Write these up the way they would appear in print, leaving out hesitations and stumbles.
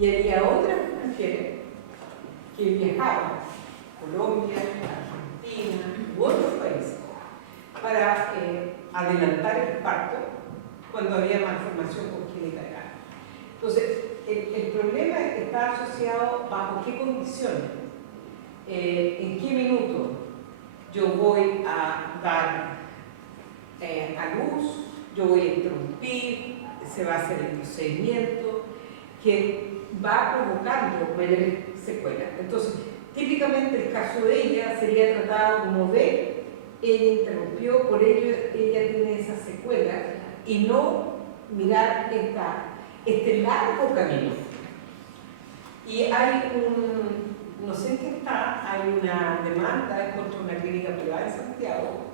Y había otras mujeres que viajaban a Colombia, a Argentina u otros países para adelantar el parto cuando había malformación congénita grave. Entonces, el problema está asociado bajo qué condiciones, en qué minuto yo voy a dar a luz, yo voy a interrumpir, se va a hacer el procedimiento que va provocando mayores secuelas. Entonces, típicamente el caso de ella sería tratado como de ella interrumpió, por ello ella tiene esa secuela, y no mirar este largo camino. Y hay no sé en qué está, hay una demanda contra una clínica privada en Santiago,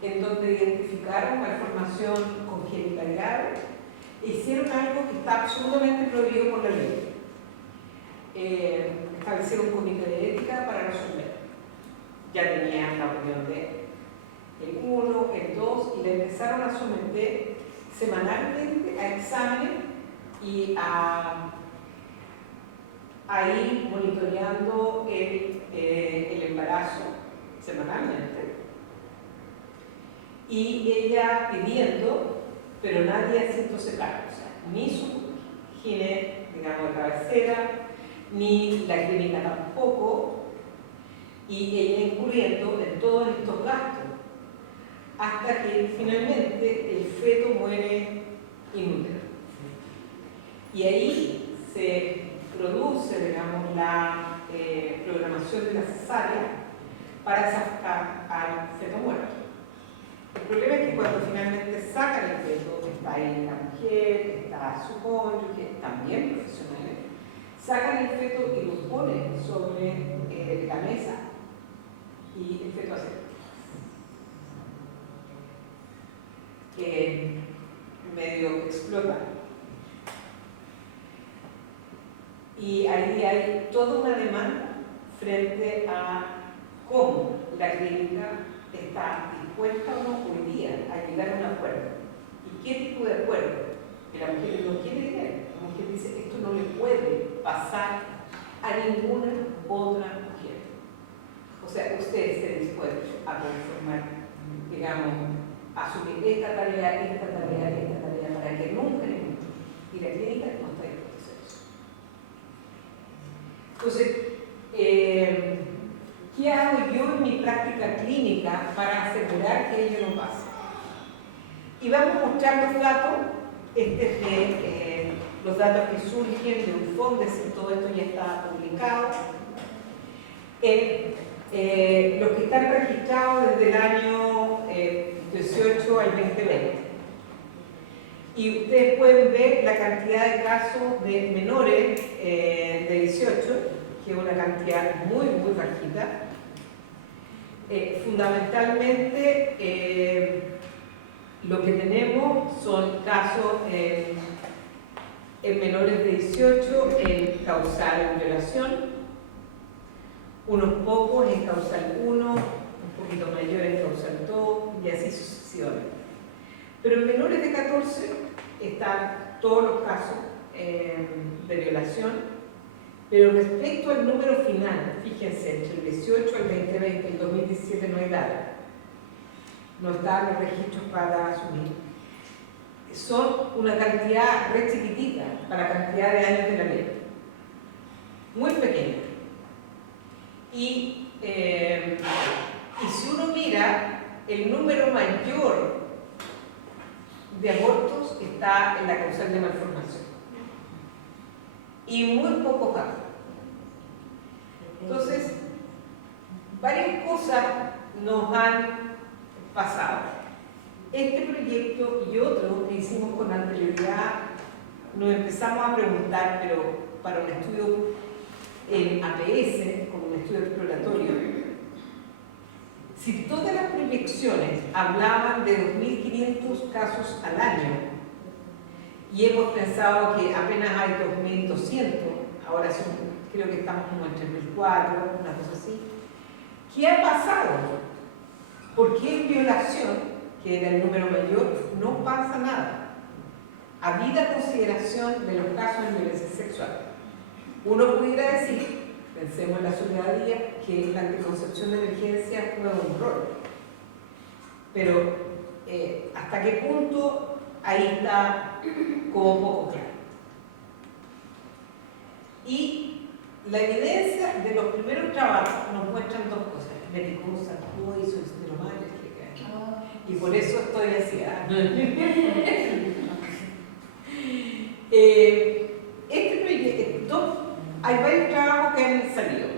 en donde identificaron malformación congénita grave e hicieron algo que está absolutamente prohibido por la ley. Establecieron un comité de ética para resolver. Ya tenían la opinión de el 1, el 2, y le empezaron a someter semanalmente a examen y a ir monitoreando el embarazo semanalmente. Y ella pidiendo, pero nadie haciéndose cargo, o sea, ni su gine, digamos, de cabecera, ni la clínica tampoco, y ella incurriendo en todos estos gastos, hasta que finalmente el feto muere inútero. Y ahí se produce, digamos, la programación de la cesárea para sacar al feto muerto. El problema es que cuando finalmente sacan el feto, está ahí la mujer, está su cónyuge, también profesionales, sacan el feto y lo ponen sobre la mesa y el feto hace medio explota. Y ahí hay toda una demanda frente a cómo la clínica está dispuesta o no hoy día a llegar a un acuerdo. ¿Y qué tipo de acuerdo? Que la mujer no quiere dinero. La mujer dice, esto no le puede pasar a ninguna otra mujer. O sea, usted esté dispuesto a conformar, digamos, asumir esta tarea, para que nunca ninguna. Y la clínica no está dispuesta a hacer eso. Entonces, ¿qué hago yo en mi práctica clínica para asegurar que ello no pase? Y vamos a mostrar los datos, los datos que surgen de un FONDES, todo esto ya está publicado. Los que están registrados desde el año 18 al 2020. Y ustedes pueden ver la cantidad de casos de menores de 18, que es una cantidad muy, muy bajita. Fundamentalmente, lo que tenemos son casos en menores de 18 en causal violación, unos pocos en causal 1, un poquito mayor en causal 2, y así sucesivamente. Pero en menores de 14 están todos los casos de violación, pero respecto al número final, fíjense, entre el 18 al 2020, el 2017 no hay nada. No están los registros para asumir. Son una cantidad re chiquitita para la cantidad de años de la ley. Muy pequeña. Y si uno mira, el número mayor de abortos está en la causal de malformación. Y muy pocos casos. Entonces, varias cosas nos han pasado. Este proyecto y otro que hicimos con anterioridad, nos empezamos a preguntar, pero para un estudio en APS, como un estudio exploratorio, si todas las proyecciones hablaban de 2.500 casos al año, y hemos pensado que apenas hay 2.200, ahora creo que estamos como en 3.400, una cosa así, ¿qué ha pasado? ¿Por qué en violación, que era el número mayor, no pasa nada? Habida consideración de los casos de violencia sexual. Uno pudiera decir, pensemos en la ciudadanía, que la anticoncepción de emergencia juega un rol. Pero ¿hasta qué punto? Ahí está como poco claro. Y la evidencia de los primeros trabajos nos muestran dos cosas. Meticosa, hoy soy de lo mal, y por eso estoy así. Este proyecto, hay varios trabajos que han salido.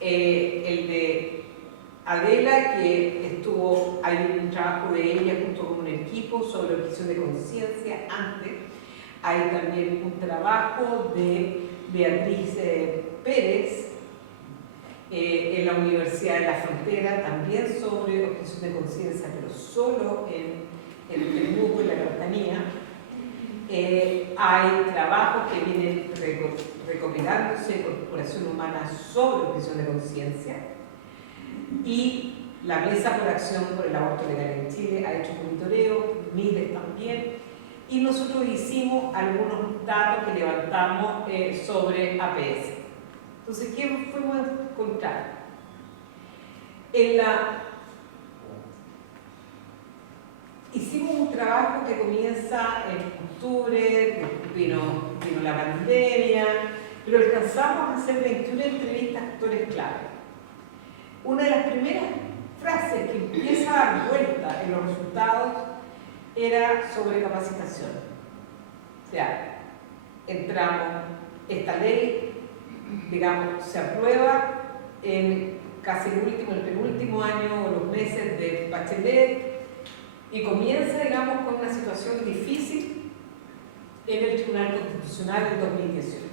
El de Adela, que hay un trabajo de ella junto con un equipo sobre objeción de conciencia antes. Hay también un trabajo de Beatriz Pérez en la Universidad de la Frontera, también sobre objeción de conciencia, pero solo en el Temuco y la Araucanía. Hay trabajos que vienen recopilándose de Corporación Humana sobre objeción de conciencia, y la Mesa por Acción por el Aborto Legal en Chile ha hecho monitoreo, MIDES también, y nosotros hicimos algunos datos que levantamos sobre APS. Entonces, ¿qué fuimos a encontrar? Hicimos un trabajo que comienza en octubre, vino la pandemia, pero alcanzamos a hacer 21 entrevistas a actores clave. Una de las primeras frases que empieza a dar vuelta en los resultados era sobre capacitación. O sea, entramos, esta ley, digamos, se aprueba en casi el penúltimo año o los meses de Bachelet, y comienza, digamos, con una situación difícil en el Tribunal Constitucional en 2018.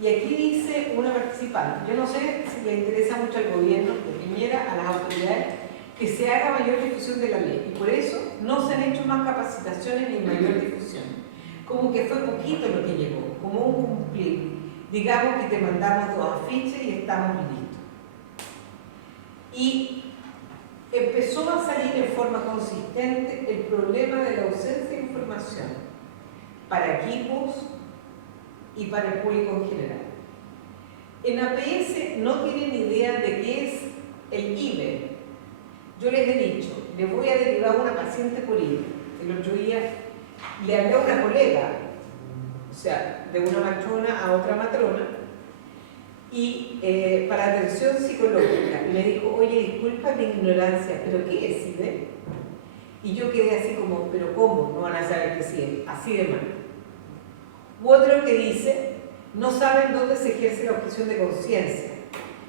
Y aquí dice una participante, yo no sé si le interesa mucho al gobierno de Piñera, a las autoridades, que se haga mayor difusión de la ley, y por eso no se han hecho más capacitaciones ni mayor difusión. Como que fue poquito lo que llegó, como un cumplir. Digamos que te mandamos 2 afiches y estamos listos. Y empezó a salir en forma consistente el problema de la ausencia de información para equipos y para el público en general. En APS no tienen idea de qué es el IBE. Yo les he dicho, le voy a derivar a una paciente por IBE. El otro día le hablé a una colega, o sea, de una matrona a otra matrona, y para atención psicológica, y me dijo, oye, disculpa mi ignorancia, ¿pero qué es IBE? Y yo quedé así como, ¿pero cómo? No van a saber qué es IBE, así de mal. U otro que dice, no saben dónde se ejerce la objeción de conciencia.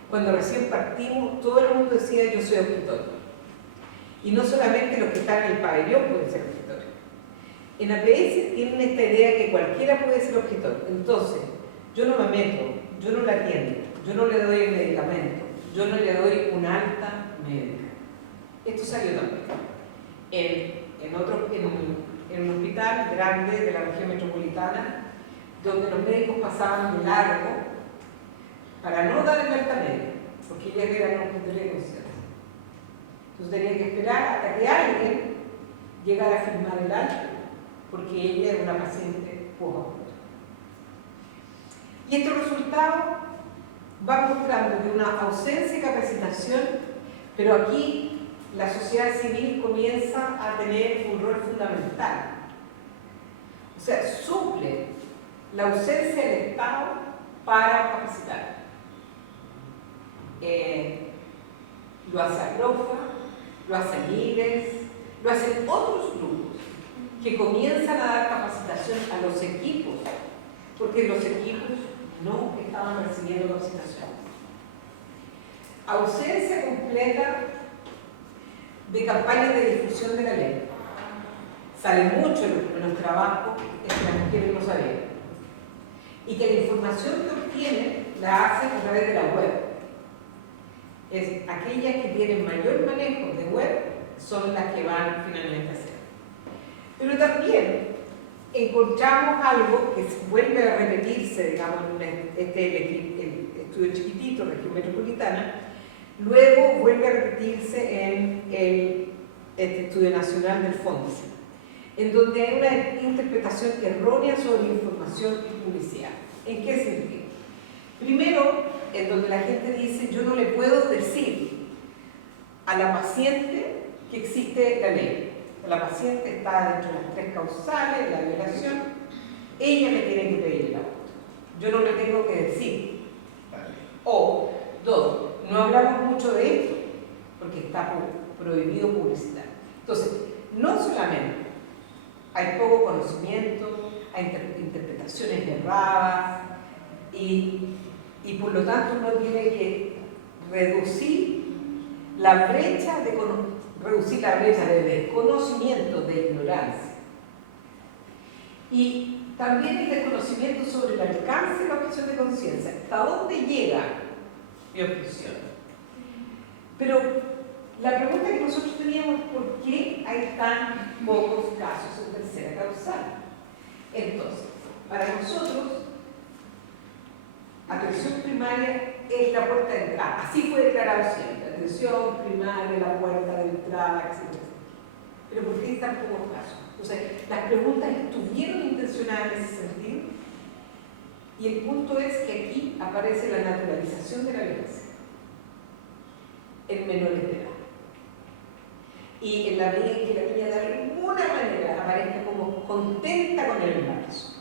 Cuando recién partimos, todo el mundo decía, yo soy objetor. Y no solamente los que están en el pabellón pueden ser objetores. En APS tienen esta idea que cualquiera puede ser objetor. Entonces, yo no me meto, yo no la atiendo, yo no le doy el medicamento, yo no le doy un alta médica. Esto salió también. En un hospital grande de la región metropolitana, donde los médicos pasaban de largo para no dar el alta médica, porque ellas eran objetores de conciencia. Entonces tenían que esperar hasta que alguien llegara a firmar el alta, porque ella era una paciente poco. Y estos resultados van mostrando de una ausencia de capacitación, pero aquí la sociedad civil comienza a tener un rol fundamental. O sea, suple la ausencia del Estado para capacitar. Lo hace AGROFA, lo hacen IBES, lo hacen otros grupos que comienzan a dar capacitación a los equipos, porque los equipos no estaban recibiendo capacitación. Ausencia completa de campañas de difusión de la ley. Sale mucho en los trabajos que las mujeres no sabían. Y que la información que obtienen la hacen a través de la web. Es aquellas que tienen mayor manejo de web son las que van finalmente a hacer. Pero también encontramos algo que vuelve a repetirse, digamos, en el estudio chiquitito, región metropolitana, luego vuelve a repetirse en este estudio nacional del FONSI, en donde hay una interpretación errónea sobre información y publicidad. ¿En qué sentido? Primero, en donde la gente dice, yo no le puedo decir a la paciente que existe la ley. La paciente está dentro de las 3 causales, la violación, ella me tiene que pedir el aborto. Yo no le tengo que decir. O, 2, no hablamos mucho de esto, porque está prohibido publicitar. Entonces, no solamente hay poco conocimiento, hay interpretaciones erradas, y por lo tanto uno tiene que reducir la brecha de desconocimiento, de ignorancia. Y también el desconocimiento sobre el alcance de la objeción de conciencia. ¿Hasta dónde llega mi objeción? Pero la pregunta que nosotros teníamos es ¿por qué hay tan pocos casos en tercera causal? Entonces, para nosotros, atención primaria es la puerta de entrada. Así fue declarado siempre. Atención primaria, la puerta de entrada, etc. Pero ¿por qué hay tan pocos casos? Entonces, las preguntas estuvieron intencionadas en ese sentido. Y el punto es que aquí aparece la naturalización de la violencia en menores de edad. Y en la medida en que la niña de alguna manera aparezca como contenta con el embarazo,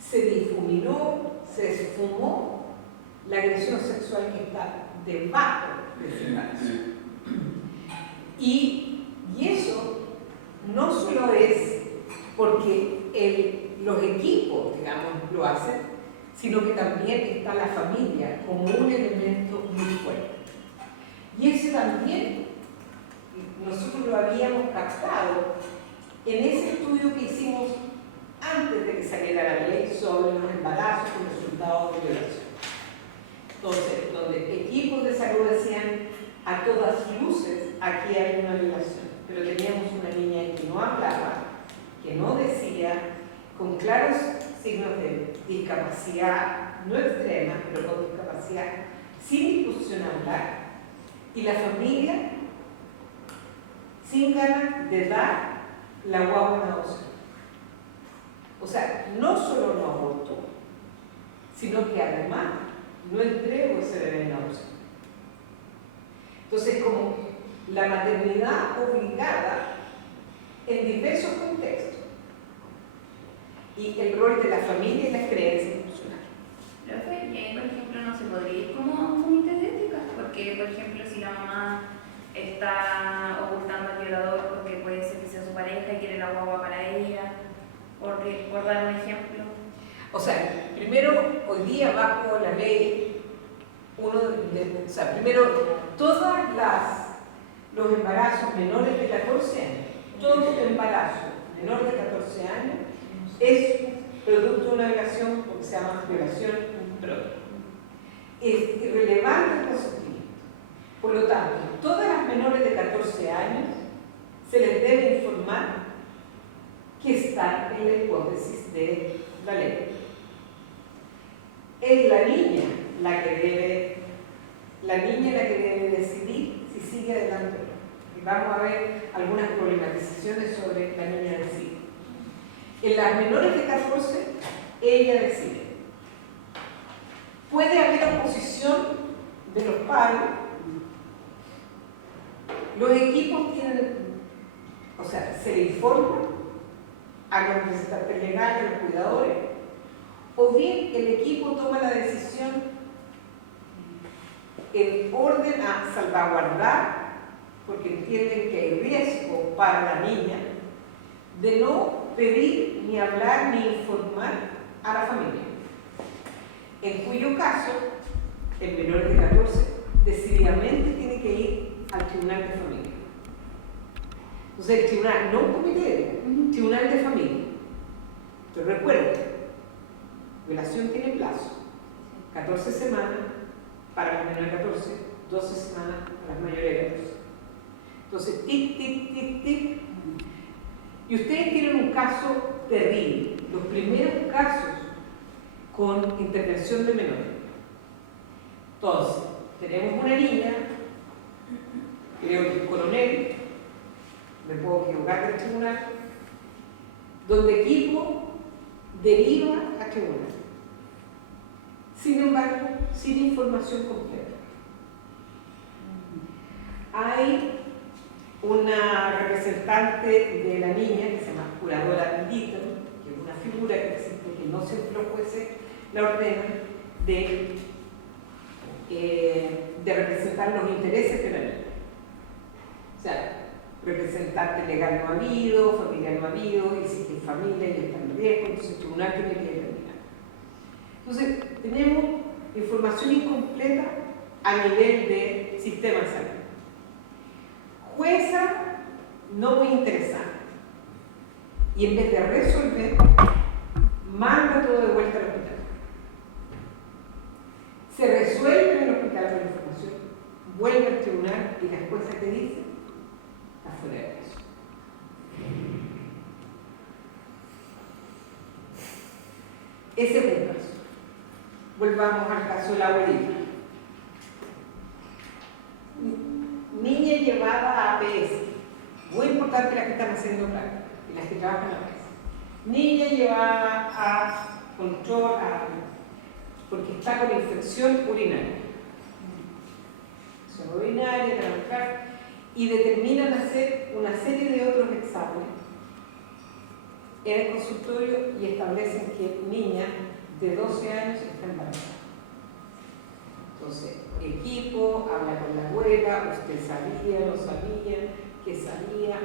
se difuminó, se esfumó la agresión sexual que está debajo de ese embarazo. Y eso no solo es porque los equipos, digamos, lo hacen, sino que también está la familia como un elemento muy fuerte. Y ese también nosotros lo habíamos captado en ese estudio que hicimos antes de que saliera la ley sobre los embarazos con resultados de violación. Entonces, donde equipos de salud decían a todas luces, aquí hay una violación, pero teníamos una niña que no hablaba, que no decía, con claros signos de discapacidad, no extrema, pero con discapacidad, sin disposición a hablar, y la familia sin ganas de dar la guagua en adopción. O sea, no solo no abortó, sino que además no entregó ese bebé en adopción. Entonces, como la maternidad obligada en diversos contextos y el rol de la familia y las creencias institucionales. Profe, por ejemplo, no se podría ir como a un comité de ética, porque, por ejemplo, si la mamá está ocultando al violador porque puede ser que sea su pareja y quiere la guagua para ella, por dar un ejemplo. O sea, primero, hoy día bajo la ley, primero, todos los embarazos menores de 14 años, todo embarazo menor de 14 años es producto de una violación, porque se llama violación propia. Es irrelevante el consentimiento. Por lo tanto, todas las menores de 14 años se les debe informar que están en la hipótesis de la ley. Es la niña la que debe decidir si sigue adelante o no. Y vamos a ver algunas problematizaciones sobre la niña decide. En las menores de 14, ella decide. Puede haber oposición de los padres. Los equipos se le informa a los representantes legales, a los cuidadores, o bien el equipo toma la decisión en orden a salvaguardar, porque entienden que hay riesgo para la niña, de no pedir, ni hablar, ni informar a la familia. En cuyo caso, el menor de 14 decididamente tiene que ir al tribunal de familia. Entonces, el tribunal, no un comité, tribunal de familia. Pero recuerden, violación tiene plazo, 14 semanas para las menores de 14, 12 semanas para las mayores de 14. Entonces, tic, tic, tic, tic. Y ustedes tienen un caso terrible, los primeros casos con intervención de menores. Entonces, tenemos una niña, creo que es coronel, me puedo equivocar del tribunal, donde equipo deriva a tribunal. Sin embargo, sin información completa. Hay una representante de la niña que se llama curadora Little, que es una figura que existe, que no siempre los jueces la ordenan de representar los intereses de la niña. O sea, representante legal no ha habido, familiar no ha habido, y si es familia y está en riesgo, entonces el tribunal tiene que determinar. Entonces, tenemos información incompleta a nivel de sistema de salud. Jueza no muy interesada. Y en vez de resolver, manda todo de vuelta al hospital. Se resuelve en el hospital con la información, vuelve al tribunal y la jueza te dice, está fuera de caso. Ese es un caso. Volvamos al caso de la abuelita. Niña llevada a APS. Muy importante las que están haciendo plata y las que trabajan a APS. Niña llevada a control, porque está con infección urinaria. Infección urinaria, y determinan hacer una serie de otros exámenes en el consultorio y establecen que niña de 12 años está embarazada. Entonces, equipo, habla con la abuela, usted sabía, no sabía, qué sabía.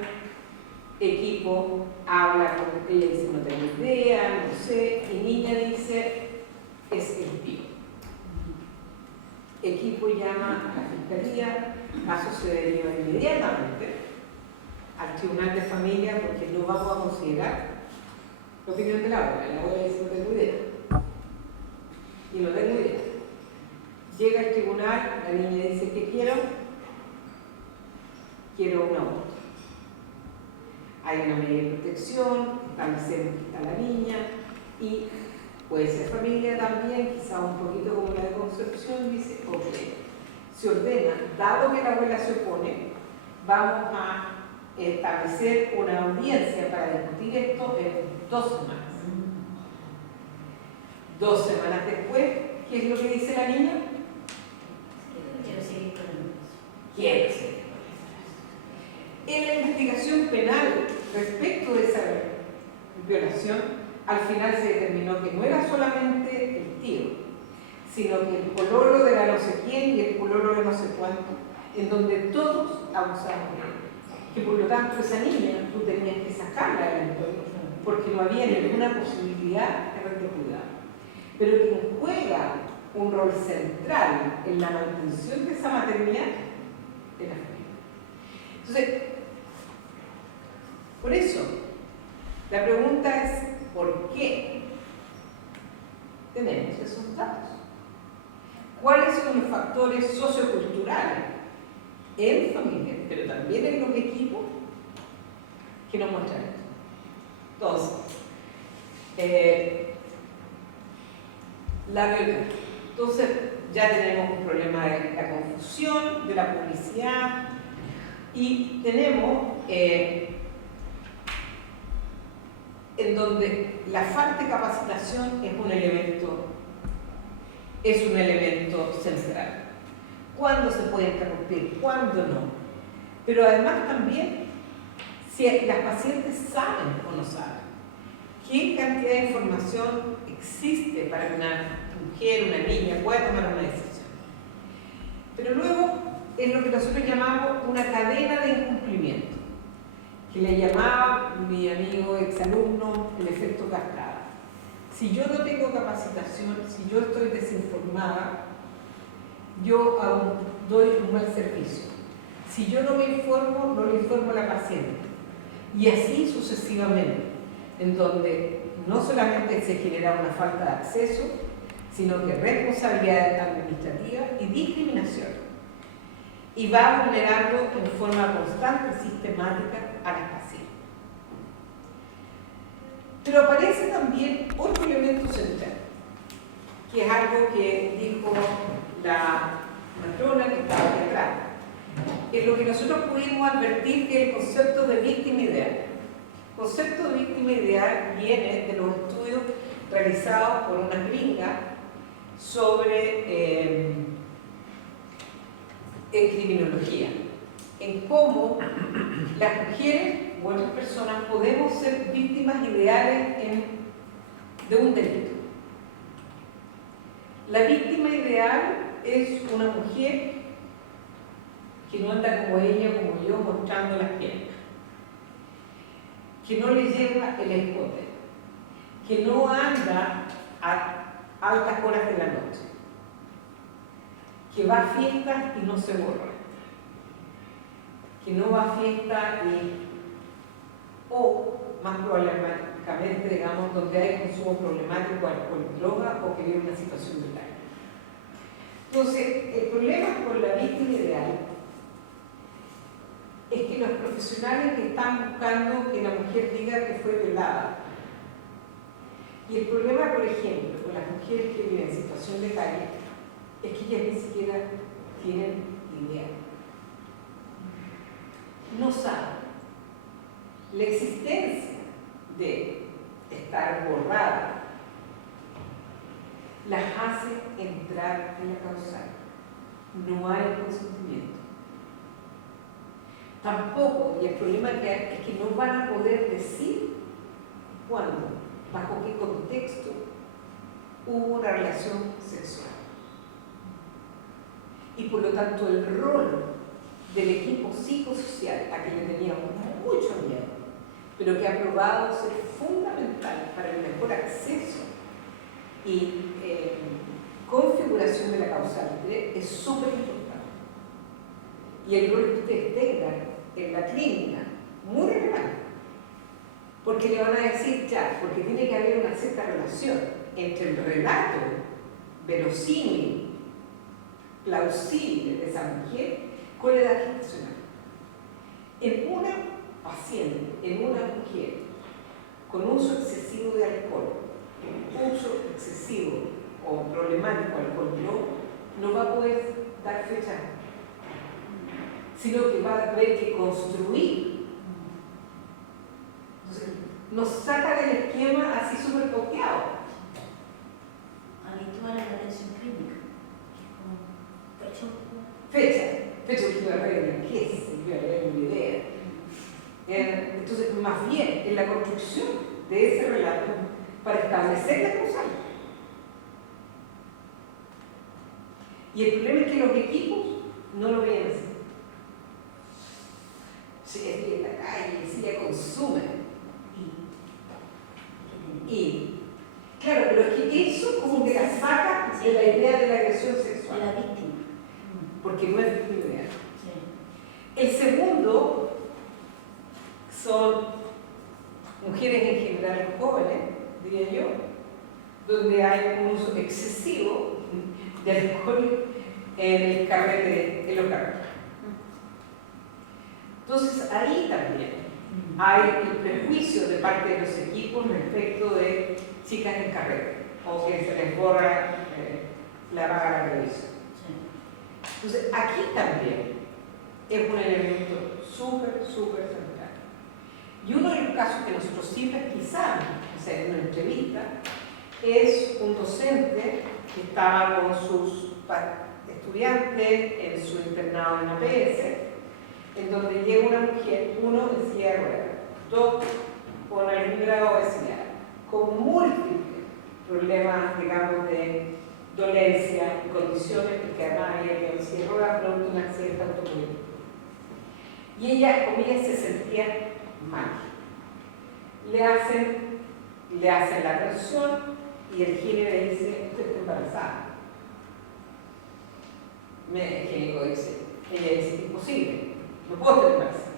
Equipo, habla con ella, dice no tengo idea, no sé, y niña dice, es el tío. Equipo llama a la fiscalía, caso se deriva inmediatamente al tribunal de familia porque no vamos a considerar la opinión de la abuela dice no tengo idea. Y no tengo idea. Llega al tribunal, la niña dice que quiero un aborto. Hay una medida de protección, establecemos que está la niña y puede ser familia también, quizá un poquito como la de Concepción, dice, ok, se ordena, dado que la abuela se opone, vamos a establecer una audiencia para discutir esto en 2 semanas. 2 semanas después, ¿qué es lo que dice la niña? Quiero seguir con el negocio. Quiero seguir. En la investigación penal respecto de esa violación, al final se determinó que no era solamente el tío, sino que el pololo de la no sé quién y el pololo de no sé cuánto, en donde todos abusaban de él. Que por lo tanto esa niña tú tenías que sacarla del entorno, porque no había ninguna posibilidad de haberle cuidado. Pero quien juega un rol central en la mantención de esa maternidad es la familia. Entonces, por eso, la pregunta es, ¿por qué tenemos esos datos? ¿Cuáles son los factores socioculturales en familia, pero también en los equipos que nos muestran esto? Entonces, la violencia. Entonces, ya tenemos un problema de la confusión, de la publicidad, y tenemos en donde la falta de capacitación es un elemento central. ¿Cuándo se puede interrumpir? ¿Cuándo no? Pero además también, si las pacientes saben o no saben, ¿qué cantidad de información existe para que una mujer, una niña pueda tomar una decisión? Pero luego es lo que nosotros llamamos una cadena de incumplimiento, que le llamaba mi amigo exalumno el efecto cascada. Si yo no tengo capacitación, si yo estoy desinformada, yo aún doy un mal servicio. Si yo no me informo, no le informo a la paciente. Y así sucesivamente, en donde no solamente se genera una falta de acceso, sino que responsabilidad administrativa y discriminación. Y va vulnerando en forma constante y sistemática a las pacientes. Pero aparece también otro elemento central, que es algo que dijo la matrona que estaba aquí atrás, que es lo que nosotros pudimos advertir, que es el concepto de víctima ideal. El concepto de víctima ideal viene de los estudios realizado por una gringa sobre criminología, en cómo las mujeres u otras personas podemos ser víctimas ideales de un delito. La víctima ideal es una mujer que no anda como ella, como yo, mostrando las piernas, que no le lleva el escote, que no anda a altas horas de la noche, que va a fiestas y no se borra, que no va a fiestas o más problemáticamente, digamos, donde hay consumo problemático de alcohol y droga o que vive una situación de daño. Entonces, el problema con la víctima ideal es que los profesionales están buscando que la mujer diga que fue violada. Y el problema, por ejemplo, con las mujeres que viven en situación de calle es que ellas ni siquiera tienen idea. No saben. La existencia de estar borrada las hace entrar en la causal. No hay consentimiento. Tampoco, y el problema que hay es que no van a poder decir cuándo, bajo qué contexto hubo una relación sexual. Y por lo tanto el rol del equipo psicosocial, a quien le teníamos mucho miedo, pero que ha probado ser fundamental para el mejor acceso y configuración de la causal, es súper importante. Y el rol que ustedes tengan en la clínica, muy relevante, porque le van a decir ya, porque tiene que haber una cierta relación entre el relato verosímil, plausible de esa mujer con la edad gestacional. En una paciente, en una mujer con uso excesivo de alcohol, uso excesivo o problemático de alcohol, no va a poder dar fecha, sino que va a haber que construir. Entonces, nos saca del esquema así súper copiado. Habitual a la atención clínica, que es como Fecha que la regla, ¿qué es? Yo le doy una idea. Entonces, más bien, en la construcción de ese relato para establecer la causal. Y el problema es que los equipos no lo veían así. Si ella en la calle, si ella consume. Y, claro, pero es que eso como que la saca de la idea de la agresión sexual. de la víctima. Porque no es víctima ideal. Sí. El segundo son mujeres en general jóvenes, diría yo, donde hay un uso excesivo de alcohol en el carrete, en los carretes. Entonces ahí también hay el prejuicio de parte de los equipos respecto de chicas en carrete o que se les borra la vaga la revisión. Entonces aquí también es un elemento súper central. Y uno de los casos que nosotros sí pesquisamos, o sea, en una entrevista, es un docente que estaba con sus estudiantes en su internado en APS, en donde llega una mujer, uno en silla de ruedas, dos con algún grado de obesidad, con múltiples problemas, digamos, de dolencia y condiciones, porque además ella en silla de ruedas producto de un accidente automovilístico. Y ella, comillas, se sentía mal. Le hacen la atención y el ginecólogo le dice, usted está embarazada. El ginecólogo dice, ella dice, imposible, no puedo estar embarazada.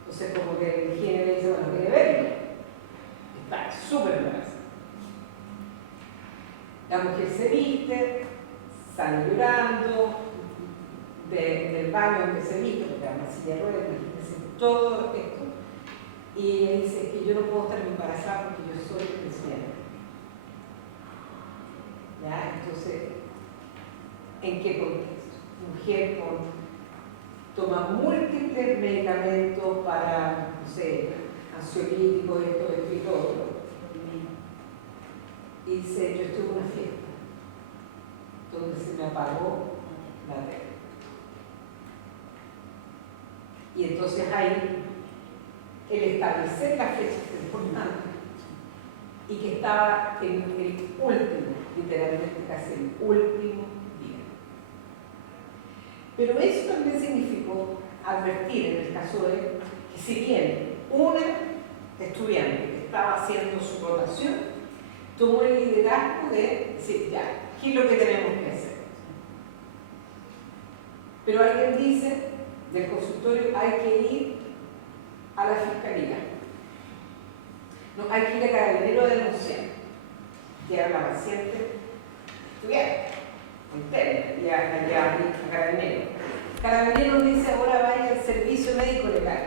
Entonces como que el ginecólogo le dice, bueno, quiere verlo. Está súper embarazada. La mujer se viste, sale llorando del baño donde se viste, porque además silla de ruedas, imagínense todo esto. Y ella dice que yo no puedo estar embarazada porque yo soy lesbiana. ¿Ya? Entonces, ¿en qué contexto? Mujer toma múltiples medicamentos para, no sé, ansiolíticos, esto y todo. dice, yo estuve en una fiesta donde se me apagó la tele. Y entonces ahí, el establecer las fechas es importante y que estaba en el último, literalmente casi el último día. Pero eso también significó advertir en el caso de él que si bien una estudiante que estaba haciendo su rotación tomó el liderazgo de decir, ya, ¿qué es lo que tenemos que hacer? Pero alguien dice del consultorio, hay que ir a la fiscalía. No, hay que ir a Carabinero a denunciar. Llega la paciente, estudiante, interna, y allá a Carabinero. Carabinero dice, ahora vaya al servicio médico legal.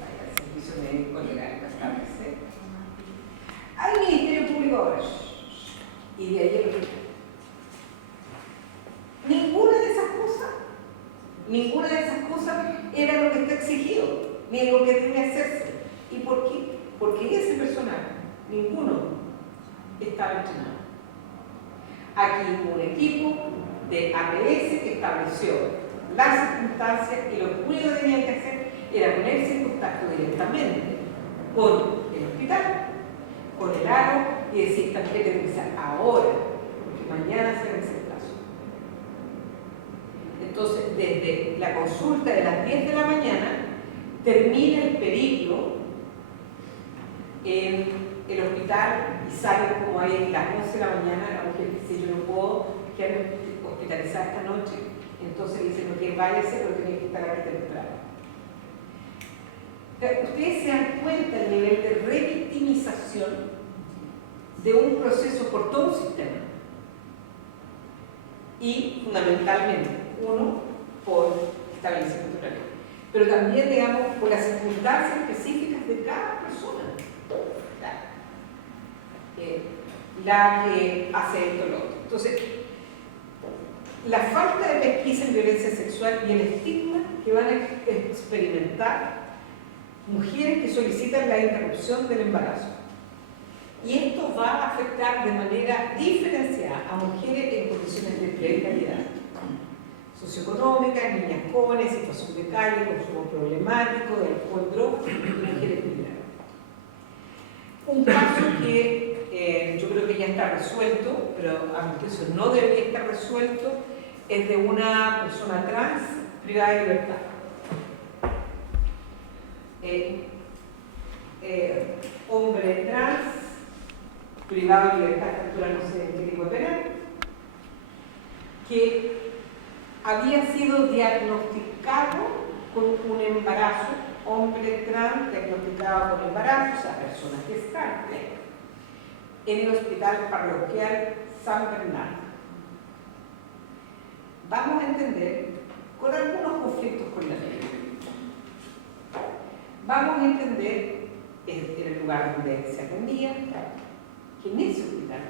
Vaya al servicio médico legal, para establecer. Hay Ministerio Público ahora. Y de ahí lo que... Ninguna de esas cosas era lo que está exigido, ni lo que debe hacerse. ¿Y por qué? Porque ese personal, ninguno, estaba entrenado. Aquí hubo un equipo de APS que estableció las circunstancias y lo único que tenían que hacer era ponerse en contacto directamente con el hospital, con el ARO y decir, también que empezar ahora, porque mañana se vence el plazo. Entonces, desde la consulta de las 10 de la mañana, termina el periplo en el hospital y sale como ahí en las 11 de la mañana, la mujer dice, yo no puedo quedarme hospitalizada esta noche, entonces dice, no, que váyase, pero tiene que estar aquí temprano. Ustedes se dan cuenta del nivel de revictimización de un proceso por todo el sistema y fundamentalmente uno por establecimiento de la ley, pero también, digamos, por las circunstancias específicas de cada persona. La que hace esto o lo otro. Entonces, la falta de pesquisa en violencia sexual y el estigma que van a experimentar mujeres que solicitan la interrupción del embarazo. Y esto va a afectar de manera diferenciada a mujeres en condiciones de precariedad socioeconómica, niñas jóvenes, situación de calle, consumo problemático, de alcohol, drogas y mujeres migradas. Un caso que yo creo que ya está resuelto, pero a mi juicio no debería estar resuelto, es de una persona trans privada de libertad. Hombre trans privado de libertad, captura no sé en qué tipo de penal, que había sido diagnosticado con un embarazo, hombre trans diagnosticado con embarazo, o sea, persona gestante, en el hospital parroquial San Bernardo. Vamos a entender, con algunos conflictos con la ley, vamos a entender en el lugar donde se atendía, que en ese hospital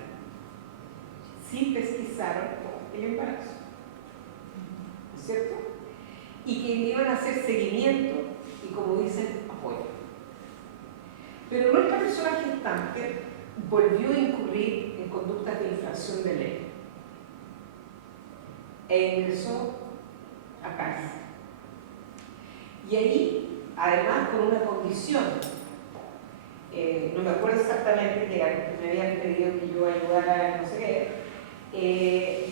sí pesquisaron el embarazo, ¿no es cierto? Y que iban a hacer seguimiento y, como dicen, apoyo. Pero nuestra persona gestante volvió a incurrir en conductas de infracción de ley e ingresó a cárcel. Y ahí, además, con una condición, no me acuerdo exactamente qué era, porque me habían pedido que yo ayudara, no sé qué,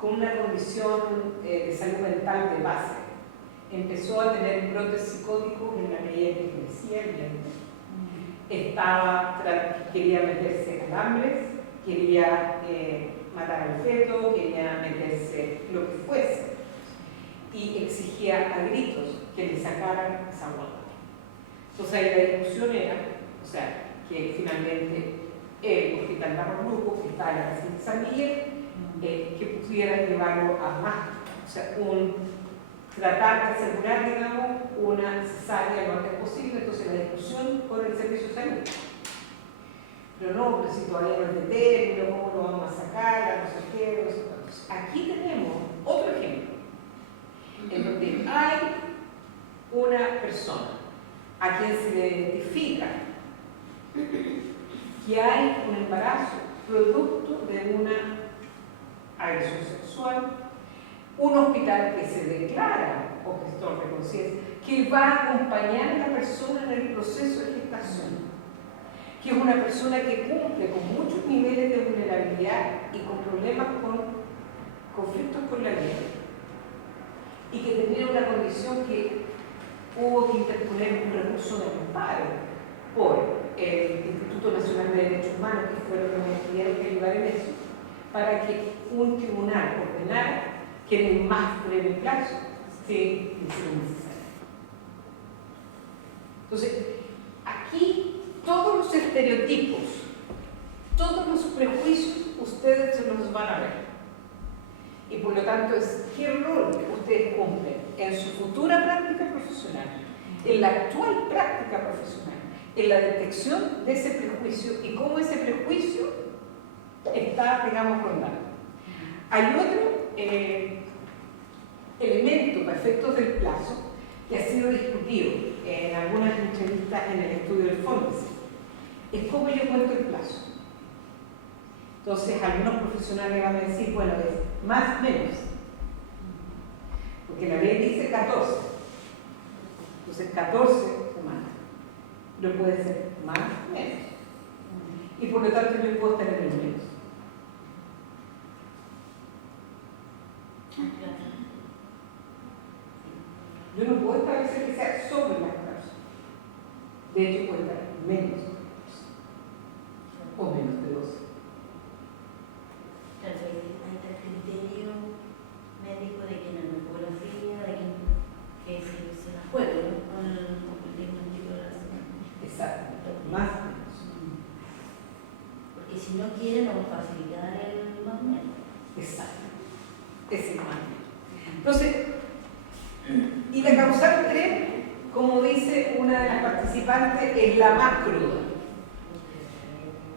con una condición de salud mental de base. Empezó a tener brotes psicóticos en la medida que crecía el niño. Quería meterse calambres, quería matar al feto, quería meterse lo que fuese. Y exigía a gritos que le sacaran esa guarda. Entonces ahí la discusión era, o sea, que finalmente el hospital Barros Luco, que está en la casa de San Miguel, que pudiera llevarlo a más, o sea, tratar de asegurar, digamos, una cesárea lo antes posible. Entonces la discusión con el servicio de salud. Pero no, pero si todavía no es de término, ¿cómo lo vamos a sacar? No sé qué, no sé cuántos. Aquí tenemos otro ejemplo, en donde hay una persona a quien se le identifica que hay un embarazo producto de una agresión sexual, un hospital que se declara objetor de conciencia, que va a acompañar a la persona en el proceso de gestación, que es una persona que cumple con muchos niveles de vulnerabilidad y con problemas con conflictos con la vida, y que tenía una condición que hubo que interponer un recurso de amparo por el Instituto Nacional de Derechos Humanos, que fueron los que tuvieron que ayudar en eso, para que un tribunal ordenara que en el más breve plazo se hiciera necesario. Entonces, aquí todos los estereotipos, todos los prejuicios, ustedes se los van a ver. Y por lo tanto, es qué rol ustedes cumplen en su futura práctica profesional, en la actual práctica profesional, en la detección de ese prejuicio y cómo ese prejuicio está, digamos, rondando. Hay otro elemento para efectos del plazo que ha sido discutido en algunas entrevistas en el estudio del FONDES. Es cómo yo cuento el plazo. Entonces, algunos profesionales van a decir, bueno, es más menos, porque la ley dice 14. Entonces, 14 semanas. No puede ser más menos. Y por lo tanto, yo puedo estar en el menos. Yo no puedo establecer que sea sobre las 14. De hecho, puede estar menos de 14. O menos de 12. Claro, ahí está el criterio médico de quien es ecografía, de quien que se la juega, ¿no? Con el diagnóstico de la semana. Exacto, más o menos. Porque si no quieren, vamos a facilitar el más menos. Exacto, es el más menos. Entonces, y la causal 3, como dice una de las participantes, es la más cruda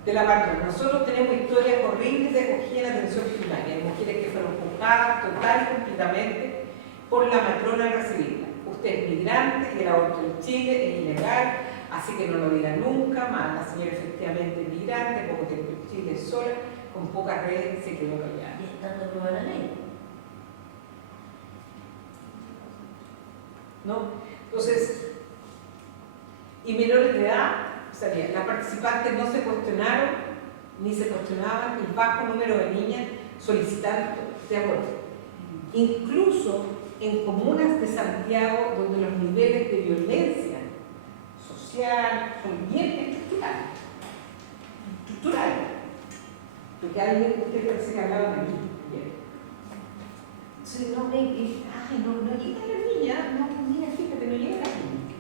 de la matrona. Nosotros tenemos historias horribles de acogida en atención primaria, de mujeres que fueron juzgadas total y completamente por la matrona de recibirla. Usted es migrante y el aborto en Chile es ilegal, así que no lo dirá nunca más. La señora efectivamente es migrante, como que en Chile es sola, con pocas redes, se quedó callada. Y estando aprobada la ley. ¿No? Entonces, y menores de edad, las participantes no se cuestionaron ni se cuestionaban el bajo número de niñas solicitando de aborto. Incluso en comunas de Santiago donde los niveles de violencia social son bien estructurales. Porque alguien, usted parece que hablaba de mí ayer. Entonces, no llega la niña, fíjate, no llega la niña.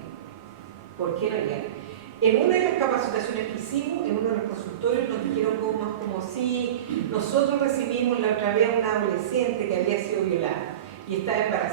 ¿Por qué no llega? En una de las capacitaciones que hicimos, en uno de los consultorios, nos dijeron como si nosotros recibimos la otra vez a una adolescente que había sido violada y estaba embarazada.